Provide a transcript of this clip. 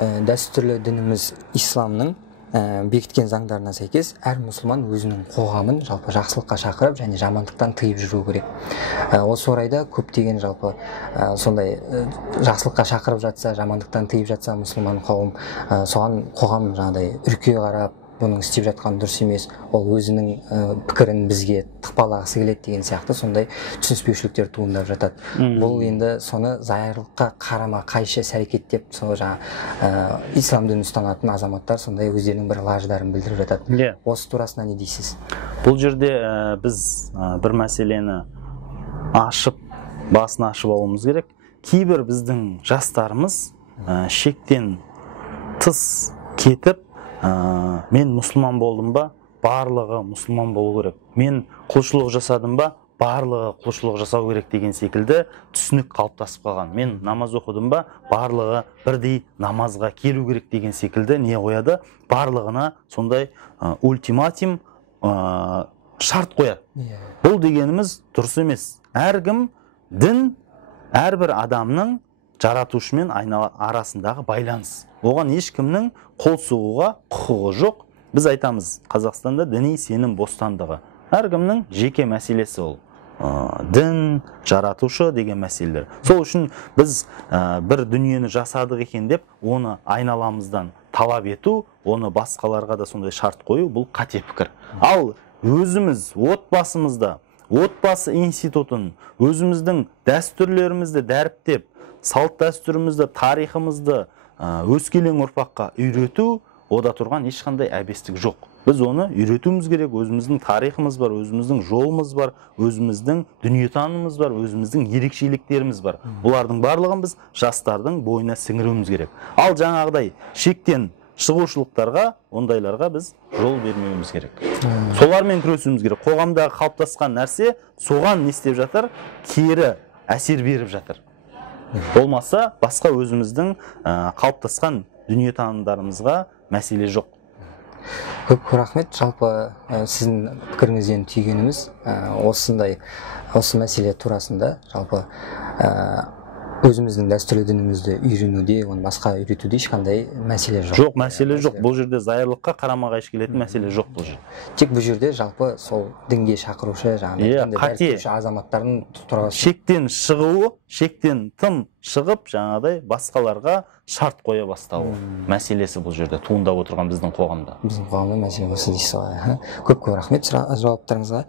дәстүрлі дініміз исламның бекіткен заңдарына сәйкес әр мұсылман өзінің қоғамын жалпы жақсылыққа шақырып және жамандықтан тыйып жүру керек. Осы орайда көптеген жалпы сондай жақсылыққа шақырып жатса, жамандықтан тыйып жатса мұсылман қауым, соған қоғам жаңағыдай үркей қарап, бұның істеп жатқан дұрыс емес, ол өзінің пікірін бізге тықпалағысы келеді деген сияқты сондай түсініспеушіліктер туындап жатады. Бұл енді соны зайырлыққа қарама қайшы іс-әрекет деп сол ислам дінін ұстанатын азаматтар сондай өздерінің бір лаждарын білдіріп жатады. Осы турасында не дейсіз? Бұл жерде біз бір мәселені басын ашып алуымыз керек. Кейбір біздің жастарымыз шектен тыс кетіп, мен мұсылман болдым ба, барлығы мұсылман болу керек. Мен құлшылық жасадым ба, барлығы құлшылық жасау керек деген секілді түсінік қалыптасып қалған. Мен намаз оқыдым ба, барлығы бірдей намазға келу керек деген секілді не қояды? Барлығына сондай ультиматум шарт қояды. Бұл дегеніміз дұрыс емес. Әркім дін әрбір адамның жаратушымен арасындағы байланыс. Оған ешкімнің қол соғуға құқығы жоқ. Біз айтамыз, Қазақстанда діни сенім бостандығы. Әркімнің жеке мәселесі ол. Дін, жаратушы деген мәселелер. Сол үшін біз бір дүниені жасадық екен деп, оны айналамыздан талап ету, оны басқаларға да сондай шарт қою, бұл қате пікір. Ал өзіміз отбасымызда, отбасы институтын, өзіміздің дәстүрлерімізді дәріптеп, салт дәстүрімізді, тарихымызды өскелең ұрпаққа үйрету, ода тұрған ешқандай әбестік жоқ. Біз оны үйретуіміз керек, өзіміздің тарихымыз бар, өзіміздің жолымыз бар, өзіміздің дүниетанымыз бар, өзіміздің ерекшеліктеріміз бар. Бұлардың барлығын біз жастардың бойына сіңіруіміз керек. Ал жаңағыдай шектен шығушылықтарға, ондайларға біз жол бермеуіміз керек. Солармен күресуіміз керек. Қоғамдағы қалыптасқан нәрсе соған не істеп жатыр? Кері әсер беріп жатыр. Болмаса, басқа өзіміздің қалыптасқан дүниетанымдарымызға мәселе жоқ. Көп рахмет. Жалпы сіздің пікіріңізден түйгеніміз осы мәселе турасында жалпы өзіміздің дәстүрлі дінімізді үйренуде, оны басқа үйретуде ешқандай мәселе жоқ. Жоқ, мәселе жоқ. Бұл жерде зайырлыққа қарама-қайшы келетін мәселе жоқ бұл жерде. Тек бұл жерде жалпы сол дінге шақырушы, жаңағыдай азаматтардың тұрғысы. Шектен шығуы, шектен тым шығып, жаңағыдай басқаларға шарт қоя бастауы мәселесі бұл жерде туындап отырған біздің қоғамда. Біздің қоғамда мәселе осы дейсіз ғой. Көп рахмет жауаптарыңызға.